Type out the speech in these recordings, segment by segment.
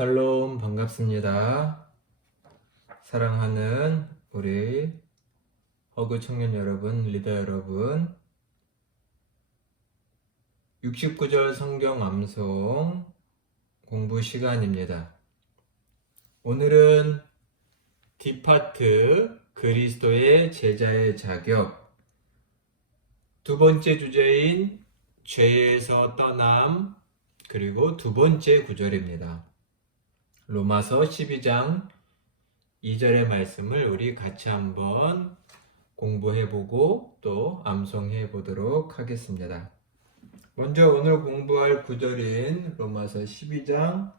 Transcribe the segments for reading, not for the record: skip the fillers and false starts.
샬롬 반갑습니다. 사랑하는 우리 허그 청년 여러분, 리더 여러분, 69절 성경 암송 공부 시간입니다. 오늘은 D파트 그리스도의 제자의 자격 두 번째 주제인 죄에서 떠남 그리고 두 번째 구절입니다. 로마서 12장 2절의 말씀을 우리 같이 한번 공부해보고 또 암송해 보도록 하겠습니다. 먼저 오늘 공부할 구절인 로마서 12장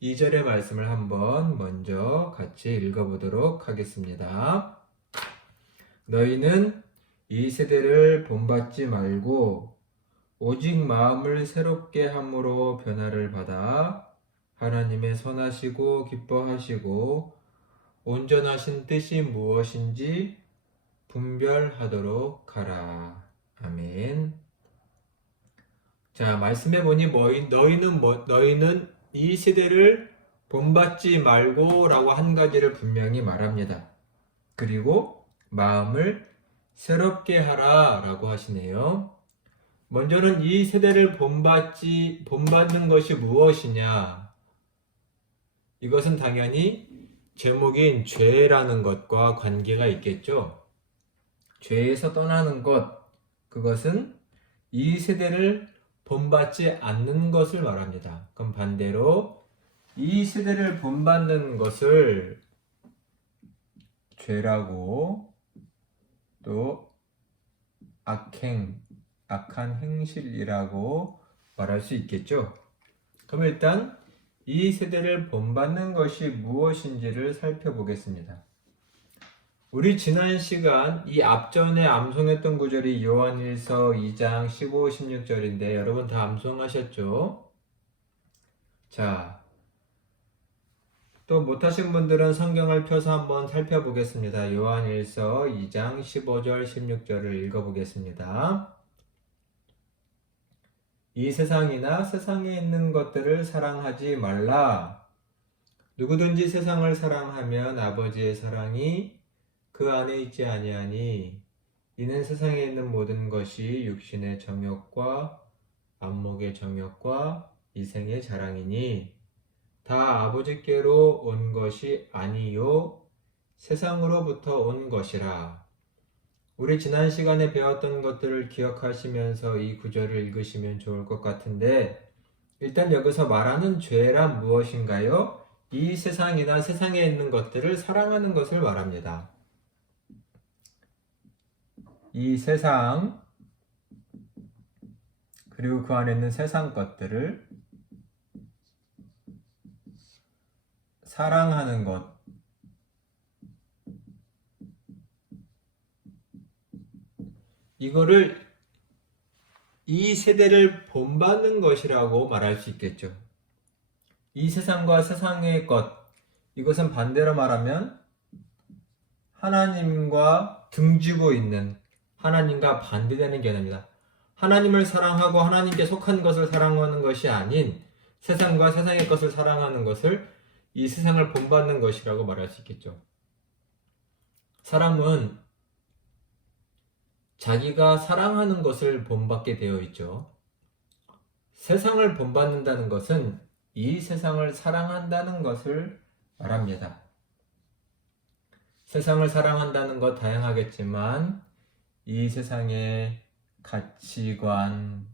2절의 말씀을 한번 먼저 같이 읽어보도록 하겠습니다. 너희는 이 세대를 본받지 말고 오직 마음을 새롭게 함으로 변화를 받아 하나님의 선하시고 기뻐하시고 온전하신 뜻이 무엇인지 분별하도록 하라. 아멘. 자, 말씀해 보니 너희는 이 세대를 본받지 말고 라고 한 가지를 분명히 말합니다. 그리고 마음을 새롭게 하라 라고 하시네요. 먼저는 이 세대를 본받는 것이 무엇이냐? 이것은 당연히 제목인 죄라는 것과 관계가 있겠죠. 죄에서 떠나는 것, 그것은 이 세대를 본받지 않는 것을 말합니다. 그럼 반대로 이 세대를 본받는 것을 죄라고 또 악한 행실이라고 말할 수 있겠죠. 그럼 일단 이 세대를 본받는 것이 무엇인지를 살펴보겠습니다. 우리 지난 시간 이 앞전에 암송했던 구절이 요한일서 2장 15, 16절인데 여러분 다 암송하셨죠? 자, 또 못하신 분들은 성경을 펴서 한번 살펴보겠습니다. 요한일서 2장 15절, 16절을 읽어보겠습니다. 이 세상이나 세상에 있는 것들을 사랑하지 말라. 누구든지 세상을 사랑하면 아버지의 사랑이 그 안에 있지 아니하니 이는 세상에 있는 모든 것이 육신의 정욕과 안목의 정욕과 이생의 자랑이니 다 아버지께로 온 것이 아니요 세상으로부터 온 것이라. 우리 지난 시간에 배웠던 것들을 기억하시면서 이 구절을 읽으시면 좋을 것 같은데 일단 여기서 말하는 죄란 무엇인가요? 이 세상이나 세상에 있는 것들을 사랑하는 것을 말합니다. 이 세상 그리고 그 안에 있는 세상 것들을 사랑하는 것, 이거를 이 세대를 본받는 것이라고 말할 수 있겠죠. 이 세상과 세상의 것, 이것은 반대로 말하면 하나님과 등지고 있는, 하나님과 반대되는 개념입니다. 하나님을 사랑하고 하나님께 속한 것을 사랑하는 것이 아닌 세상과 세상의 것을 사랑하는 것을 이 세상을 본받는 것이라고 말할 수 있겠죠. 사람은 자기가 사랑하는 것을 본받게 되어 있죠. 세상을 본받는다는 것은 이 세상을 사랑한다는 것을 말합니다. 세상을 사랑한다는 것 다양하겠지만 이 세상의 가치관,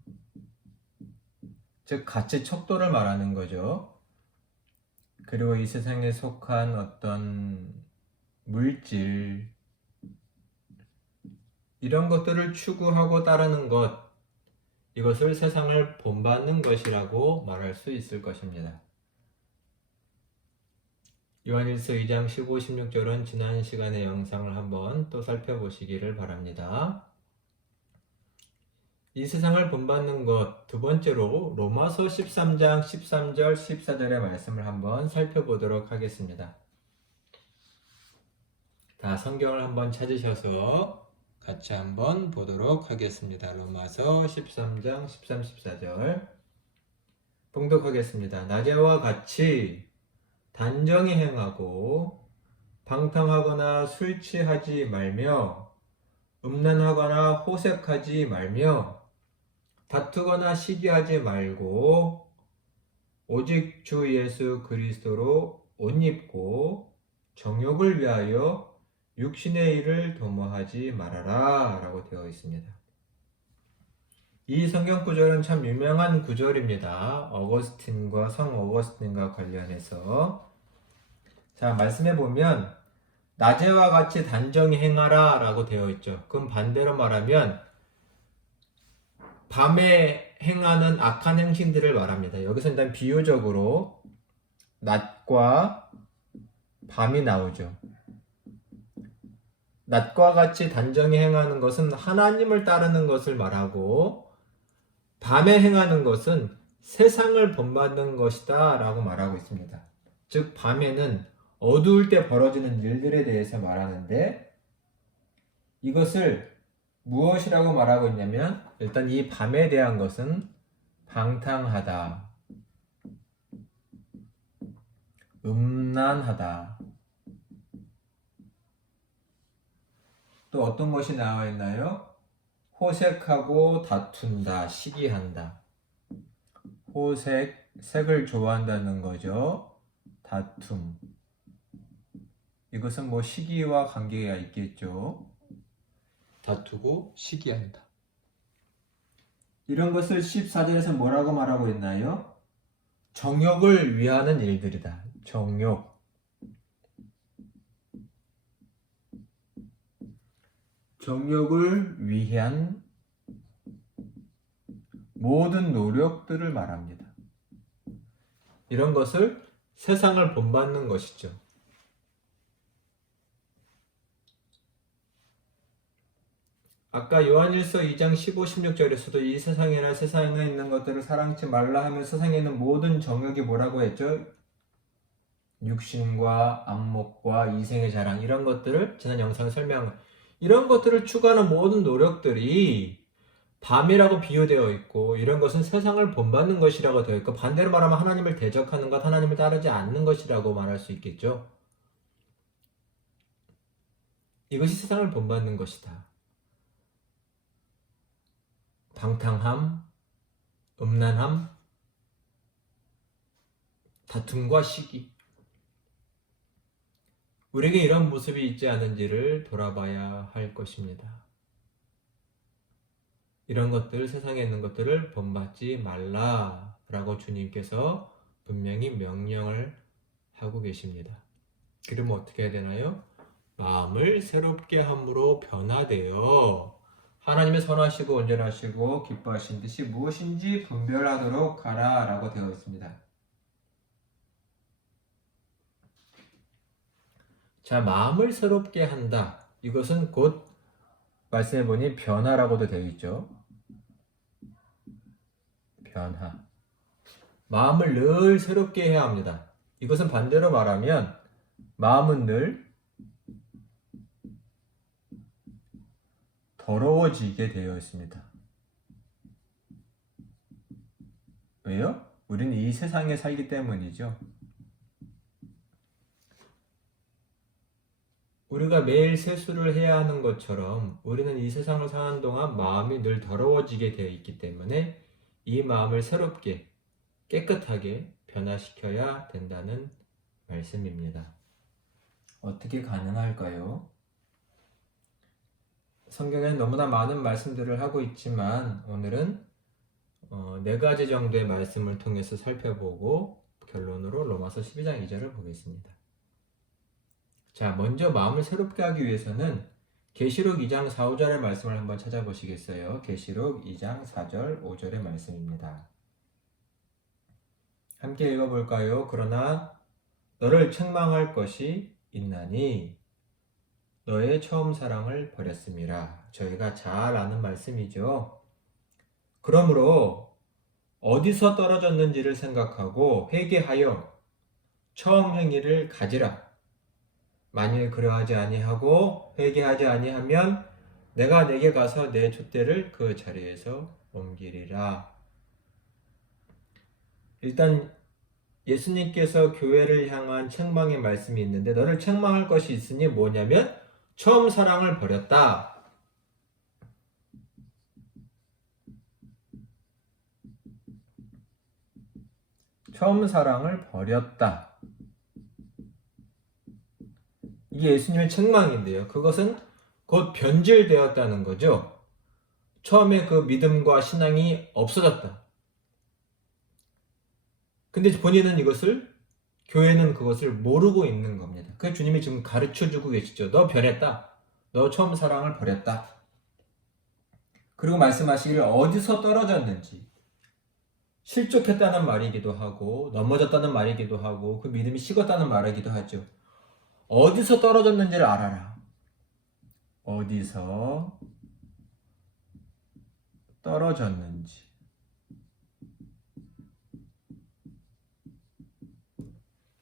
즉 가치 척도를 말하는 거죠. 그리고 이 세상에 속한 어떤 물질, 이런 것들을 추구하고 따르는 것, 이것을 세상을 본받는 것이라고 말할 수 있을 것입니다. 요한일서 2장 15, 16절은 지난 시간의 영상을 한번 또 살펴보시기를 바랍니다. 이 세상을 본받는 것, 두 번째로 로마서 13장 13절, 14절의 말씀을 한번 살펴보도록 하겠습니다. 다 성경을 한번 찾으셔서 같이 한번 보도록 하겠습니다. 로마서 13장 13, 14절 봉독하겠습니다. 낮에와 같이 단정히 행하고 방탕하거나 술 취하지 말며 음란하거나 호색하지 말며 다투거나 시기하지 말고 오직 주 예수 그리스도로 옷 입고 정욕을 위하여 육신의 일을 도모하지 말아라 라고 되어 있습니다. 이 성경 구절은 참 유명한 구절입니다. 어거스틴과 성 어거스틴과 관련해서 자, 말씀해 보면 낮에와 같이 단정히 행하라 라고 되어 있죠. 그럼 반대로 말하면 밤에 행하는 악한 행실들을 말합니다. 여기서 일단 비유적으로 낮과 밤이 나오죠. 낮과 같이 단정히 행하는 것은 하나님을 따르는 것을 말하고 밤에 행하는 것은 세상을 본받는 것이다 라고 말하고 있습니다. 즉 밤에는 어두울 때 벌어지는 일들에 대해서 말하는데 이것을 무엇이라고 말하고 있냐면 일단 이 밤에 대한 것은 방탕하다, 음란하다. 또 어떤 것이 나와 있나요? 호색하고 다툰다, 시기한다. 호색, 색을 좋아한다는 거죠. 다툼. 이것은 뭐 시기와 관계가 있겠죠. 다투고 시기한다. 이런 것을 14절에서 뭐라고 말하고 있나요? 정욕을 위하는 일들이다. 정욕. 정욕을 위한 모든 노력들을 말합니다. 이런 것을 세상을 본받는 것이죠. 아까 요한일서 2장 15, 16절에서도 이 세상이나 세상에 있는 것들을 사랑치 말라 하면 세상에 있는 모든 정욕이 뭐라고 했죠? 육신과 안목과 이생의 자랑 이런 것들을 지난 영상에 설명한 이런 것들을 추구하는 모든 노력들이 밤이라고 비유되어 있고 이런 것은 세상을 본받는 것이라고 되어 있고 반대로 말하면 하나님을 대적하는 것, 하나님을 따르지 않는 것이라고 말할 수 있겠죠. 이것이 세상을 본받는 것이다. 방탕함, 음란함, 다툼과 시기. 우리에게 이런 모습이 있지 않은지를 돌아봐야 할 것입니다. 이런 것들, 세상에 있는 것들을 본받지 말라라고 주님께서 분명히 명령을 하고 계십니다. 그러면 어떻게 해야 되나요? 마음을 새롭게 함으로 변화되어 하나님의 선하시고 온전하시고 기뻐하신 뜻이 무엇인지 분별하도록 하라 라고 되어 있습니다. 자, 마음을 새롭게 한다. 이것은 곧 말씀해 보니 변화라고도 되어 있죠. 변화. 마음을 늘 새롭게 해야 합니다. 이것은 반대로 말하면 마음은 늘 더러워지게 되어 있습니다. 왜요? 우리는 이 세상에 살기 때문이죠. 우리가 매일 세수를 해야 하는 것처럼 우리는 이 세상을 사는 동안 마음이 늘 더러워지게 되어 있기 때문에 이 마음을 새롭게 깨끗하게 변화시켜야 된다는 말씀입니다. 어떻게 가능할까요? 성경에는 너무나 많은 말씀들을 하고 있지만 오늘은 4가지 정도의 말씀을 통해서 살펴보고 결론으로 로마서 12장 2절을 보겠습니다. 자, 먼저 마음을 새롭게 하기 위해서는 계시록 2장 4, 5절의 말씀을 한번 찾아보시겠어요? 계시록 2장 4절, 5절의 말씀입니다. 함께 읽어볼까요? 그러나 너를 책망할 것이 있나니 너의 처음 사랑을 버렸음이라. 저희가 잘 아는 말씀이죠. 그러므로 어디서 떨어졌는지를 생각하고 회개하여 처음 행위를 가지라. 만일 그러하지 아니하고 회개하지 아니하면 내가 내게 가서 내 촛대를 그 자리에서 옮기리라. 일단 예수님께서 교회를 향한 책망의 말씀이 있는데 너를 책망할 것이 있으니 뭐냐면 처음 사랑을 버렸다. 처음 사랑을 버렸다. 이게 예수님의 책망인데요. 그것은 곧 변질되었다는 거죠. 처음에 그 믿음과 신앙이 없어졌다. 근데 본인은 교회는 그것을 모르고 있는 겁니다. 그 주님이 지금 가르쳐 주고 계시죠. 너 변했다. 너 처음 사랑을 버렸다. 그리고 말씀하시기를 어디서 떨어졌는지, 실족했다는 말이기도 하고 넘어졌다는 말이기도 하고 그 믿음이 식었다는 말이기도 하죠. 어디서 떨어졌는지를 알아라. 어디서 떨어졌는지.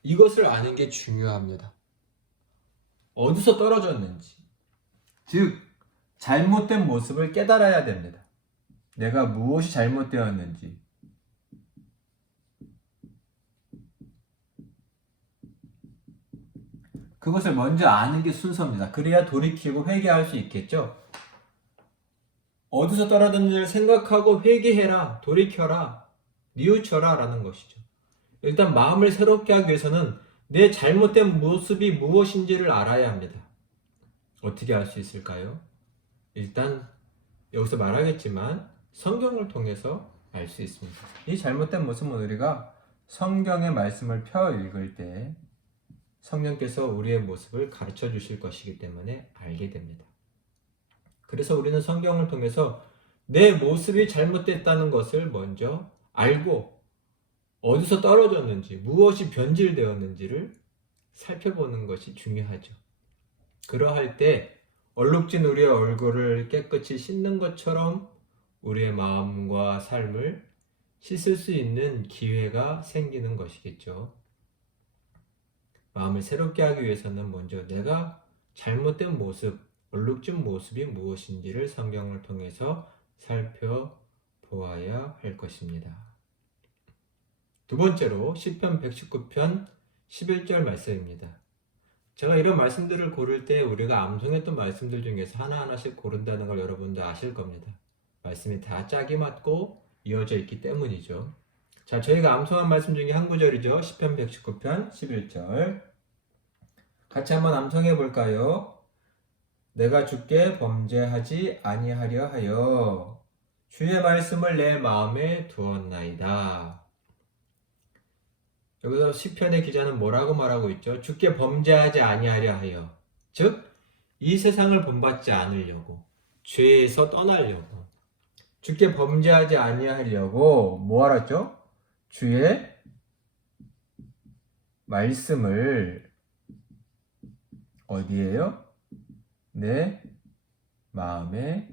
이것을 아는 게 중요합니다. 어디서 떨어졌는지. 즉, 잘못된 모습을 깨달아야 됩니다. 내가 무엇이 잘못되었는지. 그것을 먼저 아는 게 순서입니다. 그래야 돌이키고 회개할 수 있겠죠. 어디서 떨어졌는지를 생각하고 회개해라, 돌이켜라, 뉘우쳐라 라는 것이죠. 일단 마음을 새롭게 하기 위해서는 내 잘못된 모습이 무엇인지를 알아야 합니다. 어떻게 알 수 있을까요? 일단 여기서 말하겠지만 성경을 통해서 알 수 있습니다. 이 잘못된 모습은 우리가 성경의 말씀을 펴 읽을 때 성령께서 우리의 모습을 가르쳐 주실 것이기 때문에 알게 됩니다. 그래서 우리는 성경을 통해서 내 모습이 잘못됐다는 것을 먼저 알고 어디서 떨어졌는지, 무엇이 변질되었는지를 살펴보는 것이 중요하죠. 그러할 때 얼룩진 우리의 얼굴을 깨끗이 씻는 것처럼 우리의 마음과 삶을 씻을 수 있는 기회가 생기는 것이겠죠. 마음을 새롭게 하기 위해서는 먼저 내가 잘못된 모습, 얼룩진 모습이 무엇인지를 성경을 통해서 살펴보아야 할 것입니다. 두 번째로 시편 119편 11절 말씀입니다. 제가 이런 말씀들을 고를 때 우리가 암송했던 말씀들 중에서 하나하나씩 고른다는 걸 여러분도 아실 겁니다. 말씀이 다 짝이 맞고 이어져 있기 때문이죠. 자, 저희가 암송한 말씀 중에 한 구절이죠. 시편 119편 11절. 같이 한번 암송해 볼까요? 내가 주께 범죄하지 아니하려 하여 주의 말씀을 내 마음에 두었나이다. 여기서 시편의 기자는 뭐라고 말하고 있죠? 주께 범죄하지 아니하려 하여. 즉, 이 세상을 본받지 않으려고, 죄에서 떠나려고, 주께 범죄하지 아니하려고 뭐 하랬죠? 주의 말씀을 어디에요? 내 마음에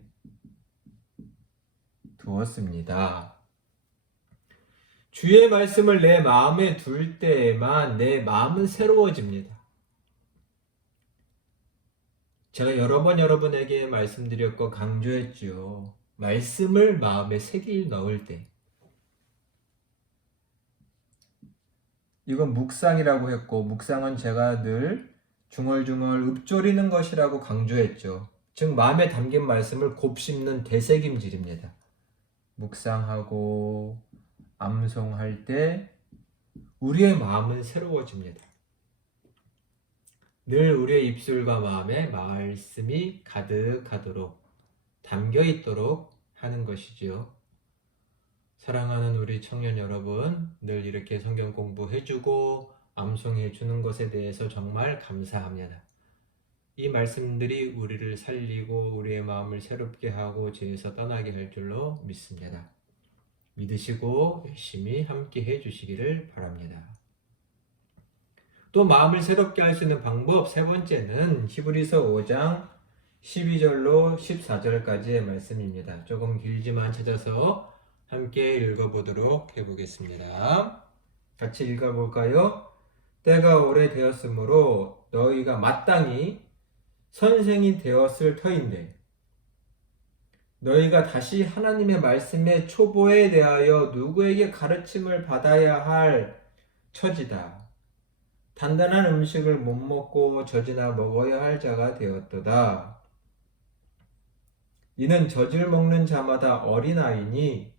두었습니다. 주의 말씀을 내 마음에 둘 때에만 내 마음은 새로워집니다. 제가 여러 번 여러분에게 말씀드렸고 강조했죠. 말씀을 마음에 새길 넣을 때. 이건 묵상이라고 했고, 묵상은 제가 늘 중얼중얼 읊조리는 것이라고 강조했죠. 즉 마음에 담긴 말씀을 곱씹는 되새김질입니다. 묵상하고 암송할 때 우리의 마음은 새로워집니다. 늘 우리의 입술과 마음에 말씀이 가득하도록 담겨 있도록 하는 것이지요. 사랑하는 우리 청년 여러분, 늘 이렇게 성경 공부해주고 암송해주는 것에 대해서 정말 감사합니다. 이 말씀들이 우리를 살리고 우리의 마음을 새롭게 하고 죄에서 떠나게 할 줄로 믿습니다. 믿으시고 열심히 함께 해주시기를 바랍니다. 또 마음을 새롭게 할 수 있는 방법 세 번째는 히브리서 5장 12절로 14절까지의 말씀입니다. 조금 길지만 찾아서 함께 읽어보도록 해보겠습니다. 같이 읽어볼까요? 때가 오래되었으므로 너희가 마땅히 선생이 되었을 터인데 너희가 다시 하나님의 말씀의 초보에 대하여 누구에게 가르침을 받아야 할 처지다. 단단한 음식을 못 먹고 젖이나 먹어야 할 자가 되었도다. 이는 젖을 먹는 자마다 어린아이니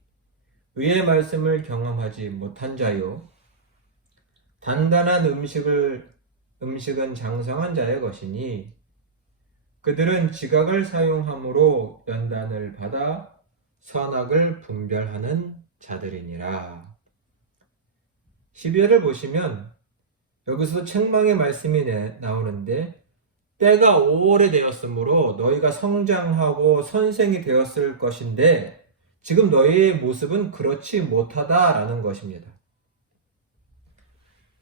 의의 말씀을 경험하지 못한 자요. 단단한 음식은 장성한 자의 것이니 그들은 지각을 사용함으로 연단을 받아 선악을 분별하는 자들이니라. 12절을 보시면 여기서 책망의 말씀이 나오는데 때가 오래되었으므로 너희가 성장하고 선생이 되었을 것인데 지금 너희의 모습은 그렇지 못하다라는 것입니다.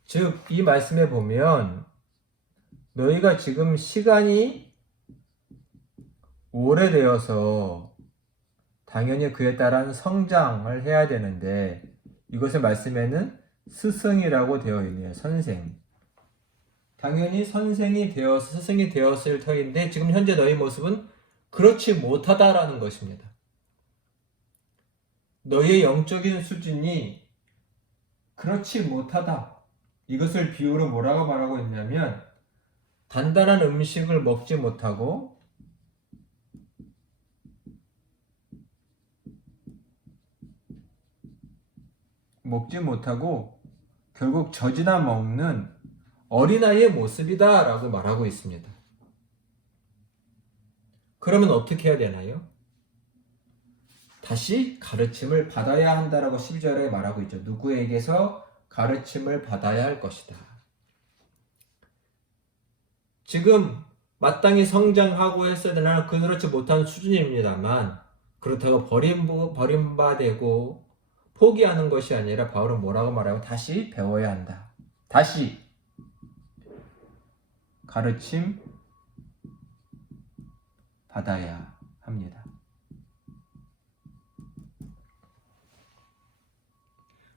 즉, 이 말씀에 보면 너희가 지금 시간이 오래되어서 당연히 그에 따른 성장을 해야 되는데 이것의 말씀에는 스승이라고 되어 있네요. 선생. 당연히 스승이 되었을 터인데 지금 현재 너희 모습은 그렇지 못하다라는 것입니다. 너희의 영적인 수준이 그렇지 못하다. 이것을 비유로 뭐라고 말하고 있냐면 단단한 음식을 먹지 못하고 결국 젖이나 먹는 어린아이의 모습이다 라고 말하고 있습니다. 그러면 어떻게 해야 되나요? 다시 가르침을 받아야 한다라고 12절에 말하고 있죠. 누구에게서 가르침을 받아야 할 것이다. 지금 마땅히 성장하고 했어야 되나 그렇지 못한 수준입니다만 그렇다고 버림받되고 포기하는 것이 아니라 바울은 뭐라고 말하고 다시 배워야 한다. 다시 가르침 받아야 합니다.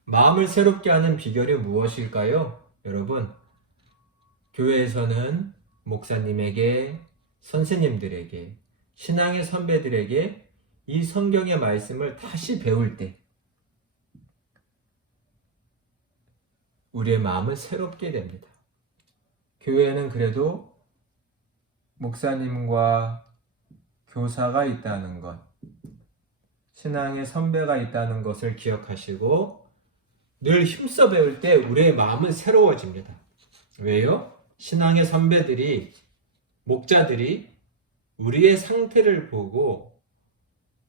마음을 새롭게 하는 비결이 무엇일까요? 여러분, 교회에서는 목사님에게, 선생님들에게, 신앙의 선배들에게 이 성경의 말씀을 다시 배울 때 우리의 마음은 새롭게 됩니다. 교회에는 그래도 목사님과 교사가 있다는 것, 신앙의 선배가 있다는 것을 기억하시고 늘 힘써 배울 때 우리의 마음은 새로워집니다. 왜요? 신앙의 선배들이, 목자들이 우리의 상태를 보고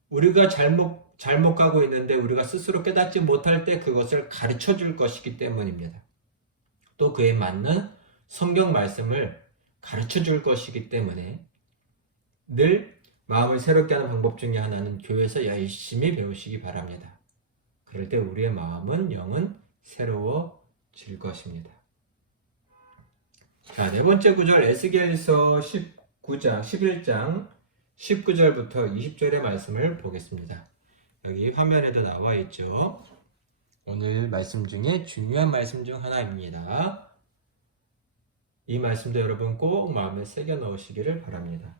우리가 잘못 가고 있는데 우리가 스스로 깨닫지 못할 때 그것을 가르쳐 줄 것이기 때문입니다. 또 그에 맞는 성경 말씀을 가르쳐 줄 것이기 때문에 늘 마음을 새롭게 하는 방법 중에 하나는 교회에서 열심히 배우시기 바랍니다. 그럴 때 우리의 마음은 영은 새로워질 것입니다. 자, 네 번째 구절 에스겔서 11장 19절부터 20절의 말씀을 보겠습니다. 여기 화면에도 나와 있죠. 오늘 말씀 중에 중요한 말씀 중 하나입니다. 이 말씀도 여러분 꼭 마음에 새겨 넣으시기를 바랍니다.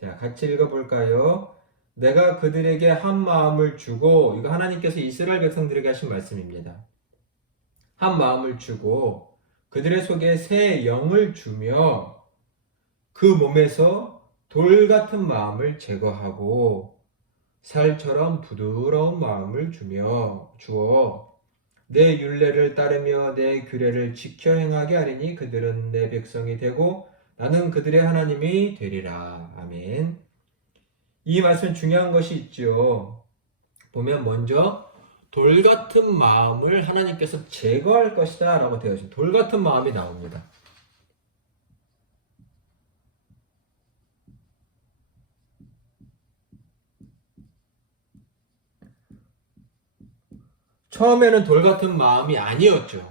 자, 같이 읽어볼까요? 내가 그들에게 한 마음을 주고, 이거 하나님께서 이스라엘 백성들에게 하신 말씀입니다. 한 마음을 주고 그들의 속에 새 영을 주며 그 몸에서 돌 같은 마음을 제거하고 살처럼 부드러운 마음을 주어 내 율례를 따르며 내 규례를 지켜 행하게 하리니 그들은 내 백성이 되고 나는 그들의 하나님이 되리라. 아멘. 이 말씀 중요한 것이 있죠. 보면 먼저 돌 같은 마음을 하나님께서 제거할 것이다 라고 되어 있습니다. 돌 같은 마음이 나옵니다. 처음에는 돌 같은 마음이 아니었죠.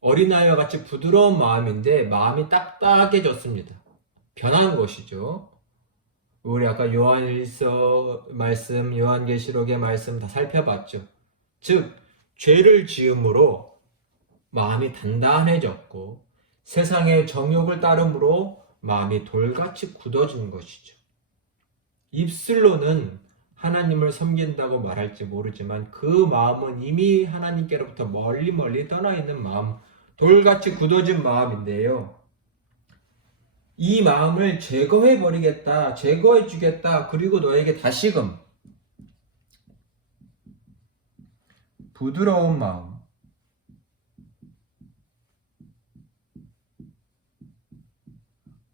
어린아이와 같이 부드러운 마음인데 마음이 딱딱해졌습니다. 변한 것이죠. 우리 아까 요한일서 말씀, 요한계시록의 말씀 다 살펴봤죠. 즉, 죄를 지음으로 마음이 단단해졌고 세상의 정욕을 따름으로 마음이 돌같이 굳어진 것이죠. 입술로는 하나님을 섬긴다고 말할지 모르지만 그 마음은 이미 하나님께로부터 멀리 멀리 떠나 있는 마음, 돌같이 굳어진 마음인데요. 이 마음을 제거해 버리겠다, 제거해 주겠다, 그리고 너에게 다시금 부드러운 마음,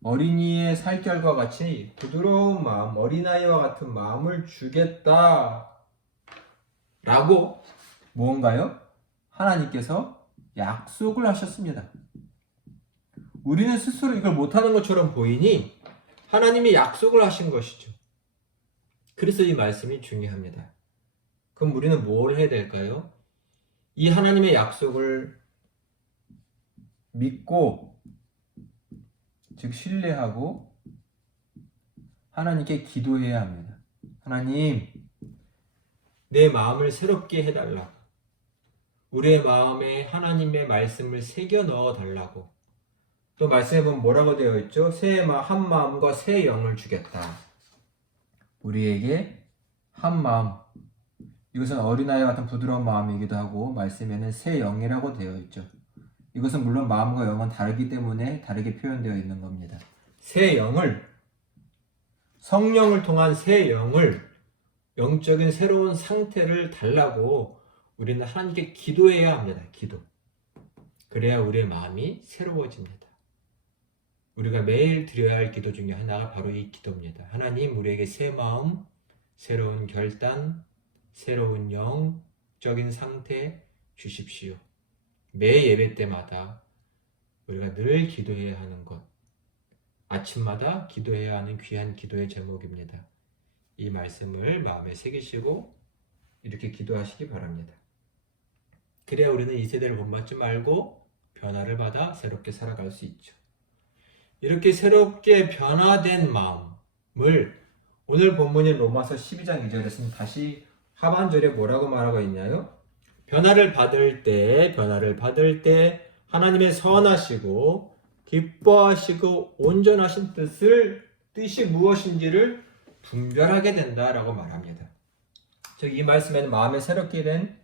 어린이의 살결과 같이 부드러운 마음, 어린아이와 같은 마음을 주겠다 라고 무언가요? 하나님께서 약속을 하셨습니다. 우리는 스스로 이걸 못하는 것처럼 보이니 하나님이 약속을 하신 것이죠. 그래서 이 말씀이 중요합니다. 그럼 우리는 뭘 해야 될까요? 이 하나님의 약속을 믿고, 즉 신뢰하고 하나님께 기도해야 합니다. 하나님, 내 마음을 새롭게 해달라고, 우리의 마음에 하나님의 말씀을 새겨 넣어 달라고. 또 말씀해 보면 뭐라고 되어 있죠? 한 마음과 새 영을 주겠다. 우리에게 한 마음, 이것은 어린아이 같은 부드러운 마음이기도 하고 말씀에는 새 영이라고 되어 있죠. 이것은 물론 마음과 영은 다르기 때문에 다르게 표현되어 있는 겁니다. 새 영을, 성령을 통한 새 영을, 영적인 새로운 상태를 달라고 우리는 하나님께 기도해야 합니다. 기도. 그래야 우리의 마음이 새로워집니다. 우리가 매일 드려야 할 기도 중에 하나가 바로 이 기도입니다. 하나님, 우리에게 새 마음, 새로운 결단, 새로운 영적인 상태 주십시오. 매 예배 때마다 우리가 늘 기도해야 하는 것, 아침마다 기도해야 하는 귀한 기도의 제목입니다. 이 말씀을 마음에 새기시고 이렇게 기도하시기 바랍니다. 그래야 우리는 이 세대를 본받지 말고 변화를 받아 새롭게 살아갈 수 있죠. 이렇게 새롭게 변화된 마음을 오늘 본문인 로마서 12장 2절에서는 다시 하반절에 뭐라고 말하고 있나요? 변화를 받을 때 하나님의 선하시고 기뻐하시고 온전하신 뜻이 무엇인지를 분별하게 된다라고 말합니다. 즉 이 말씀에는 마음에 새롭게 된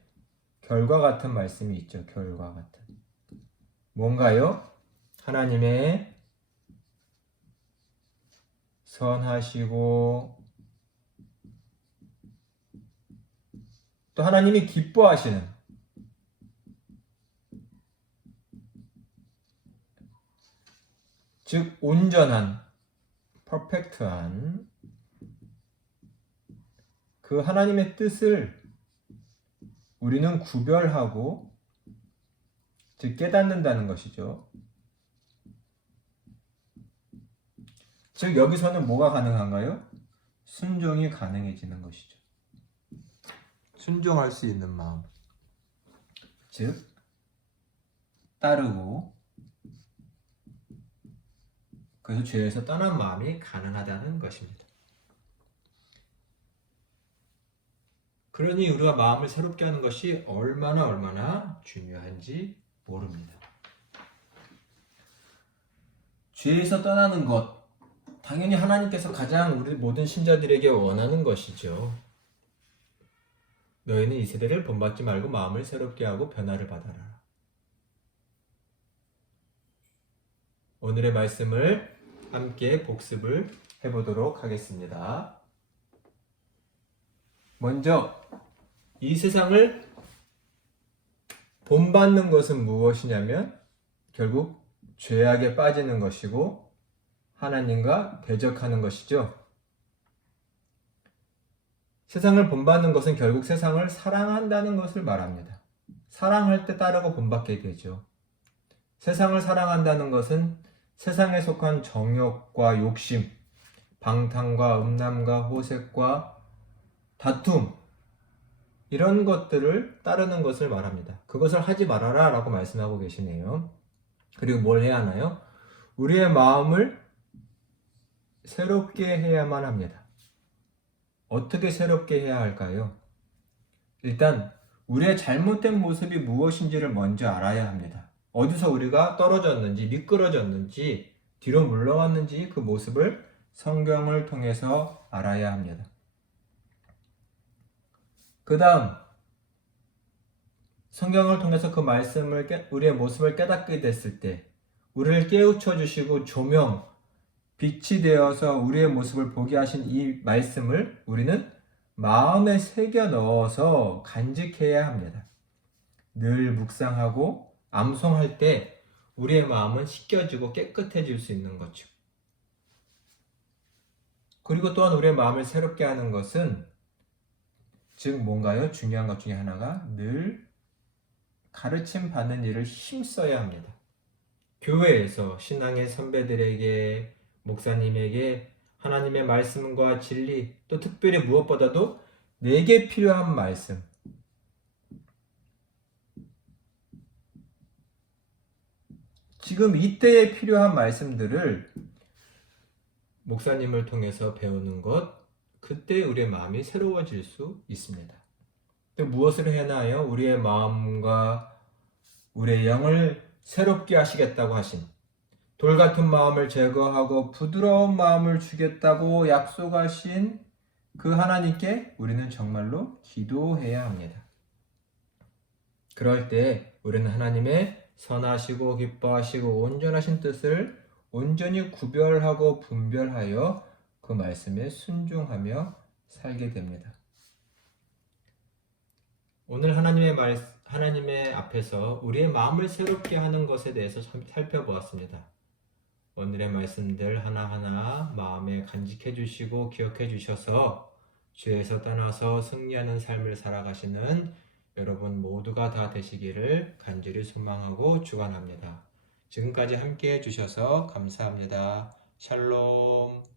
결과 같은 말씀이 있죠. 결과 같은. 뭔가요? 하나님의 선하시고 또 하나님이 기뻐하시는, 즉 온전한, 퍼펙트한 그 하나님의 뜻을 우리는 구별하고 즉 깨닫는다는 것이죠. 즉 여기서는 뭐가 가능한가요? 순종이 가능해지는 것이죠. 순종할 수 있는 마음, 즉 따르고 그래서 죄에서 떠난 마음이 가능하다는 것입니다. 그러니 우리가 마음을 새롭게 하는 것이 얼마나 중요한지 모릅니다. 죄에서 떠나는 것, 당연히 하나님께서 가장 우리 모든 신자들에게 원하는 것이죠. 너희는 이 세대를 본받지 말고 마음을 새롭게 하고 변화를 받아라. 오늘의 말씀을 함께 복습을 해보도록 하겠습니다. 먼저 이 세상을 본받는 것은 무엇이냐면 결국 죄악에 빠지는 것이고 하나님과 대적하는 것이죠. 세상을 본받는 것은 결국 세상을 사랑한다는 것을 말합니다. 사랑할 때 따르고 본받게 되죠. 세상을 사랑한다는 것은 세상에 속한 정욕과 욕심, 방탕과 음란과 호색과 다툼, 이런 것들을 따르는 것을 말합니다. 그것을 하지 말아라 라고 말씀하고 계시네요. 그리고 뭘 해야 하나요? 우리의 마음을 새롭게 해야만 합니다. 어떻게 새롭게 해야 할까요? 일단 우리의 잘못된 모습이 무엇인지를 먼저 알아야 합니다. 어디서 우리가 떨어졌는지, 미끄러졌는지, 뒤로 물러왔는지 그 모습을 성경을 통해서 알아야 합니다. 그 다음 성경을 통해서 그 우리의 모습을 깨닫게 됐을 때 우리를 깨우쳐 주시고 조명, 빛이 되어서 우리의 모습을 보게 하신 이 말씀을 우리는 마음에 새겨 넣어서 간직해야 합니다. 늘 묵상하고 암송할 때 우리의 마음은 씻겨지고 깨끗해질 수 있는 거죠. 그리고 또한 우리의 마음을 새롭게 하는 것은 즉 뭔가요? 중요한 것 중에 하나가 늘 가르침 받는 일을 힘써야 합니다. 교회에서 신앙의 선배들에게 목사님에게 하나님의 말씀과 진리 또 특별히 무엇보다도 내게 필요한 말씀 지금 이때에 필요한 말씀들을 목사님을 통해서 배우는 것 그때 우리의 마음이 새로워질 수 있습니다. 또 무엇을 해나요? 우리의 마음과 우리의 영을 새롭게 하시겠다고 하신 돌 같은 마음을 제거하고 부드러운 마음을 주겠다고 약속하신 그 하나님께 우리는 정말로 기도해야 합니다. 그럴 때 우리는 하나님의 선하시고 기뻐하시고 온전하신 뜻을 온전히 구별하고 분별하여 그 말씀에 순종하며 살게 됩니다. 오늘 하나님의 앞에서 우리의 마음을 새롭게 하는 것에 대해서 살펴보았습니다. 오늘의 말씀들 하나하나 마음에 간직해 주시고 기억해 주셔서 죄에서 떠나서 승리하는 삶을 살아가시는 여러분 모두가 다 되시기를 간절히 소망하고 축원합니다. 지금까지 함께 해 주셔서 감사합니다. 샬롬.